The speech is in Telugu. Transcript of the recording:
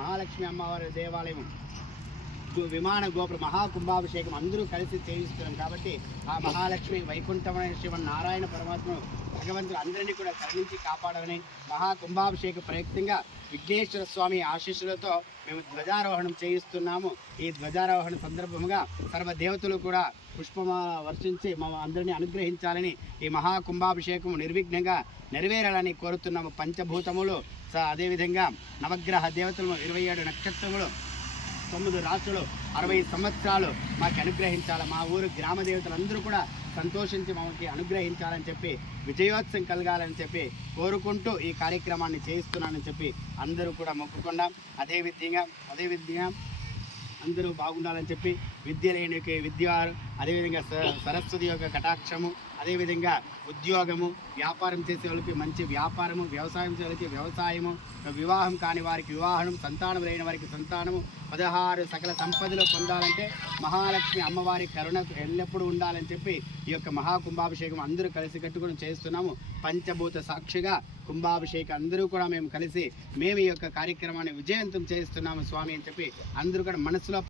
మహాలక్ష్మి అమ్మవారి దేవాలయం విమాన గోపుర మహాకుంభాభిషేకం అందరూ కలిసి చేయిస్తున్నాం కాబట్టి ఆ మహాలక్ష్మి వైకుంఠమైన శివ నారాయణ పరమాత్మ భగవంతుడు అందరినీ కూడా కరుణించి కాపాడమని మహాకుంభాభిషేక ప్రయుక్తంగా విఘ్నేశ్వర స్వామి ఆశీస్సులతో మేము ధ్వజారోహణం చేయిస్తున్నాము. ఈ ధ్వజారోహణ సందర్భంగా సర్వదేవతలు కూడా పుష్పమాల వర్షించి అందరినీ అనుగ్రహించాలని ఈ మహాకుంభాభిషేకం నిర్విఘ్నంగా నెరవేరాలని కోరుతున్నాము. పంచభూతములు అదేవిధంగా నవగ్రహ దేవతలు 27 నక్షత్రములు 9 రాష్ట్రాలు 60 సంవత్సరాలు మాకు అనుగ్రహించాలి. మా ఊరు గ్రామ దేవతలందరూ కూడా సంతోషించి మాకు అనుగ్రహించాలని చెప్పి విజయోత్సవం కలగాలని చెప్పి కోరుకుంటూ ఈ కార్యక్రమాన్ని చేయిస్తున్నానని చెప్పి అందరూ కూడా మొక్కుకున్నాం. అదేవిధంగా అందరూ బాగుండాలని చెప్పి విద్య లేనికి విద్య, అదేవిధంగా సరస్వతి యొక్క కటాక్షము, అదేవిధంగా ఉద్యోగము, వ్యాపారం చేసే వాళ్ళకి మంచి వ్యాపారము, వ్యవసాయం చేసే వాళ్ళకి వ్యవసాయము, వివాహం కాని వారికి వివాహం, సంతానం లేని వారికి సంతానము, 16 సకల సంపదలు పొందాలంటే మహాలక్ష్మి అమ్మవారి కరుణ ఎల్లప్పుడూ ఉండాలని చెప్పి ఈ యొక్క మహాకుంభాభిషేకం అందరూ కలిసి కట్టుకుని చేస్తున్నాము. పంచభూత సాక్షిగా కుంభాభిషేకం అందరూ కూడా మేము కలిసి ఈ యొక్క కార్యక్రమాన్ని విజయవంతం చేస్తున్నాము స్వామి అని చెప్పి అందరూ కూడా మనసులో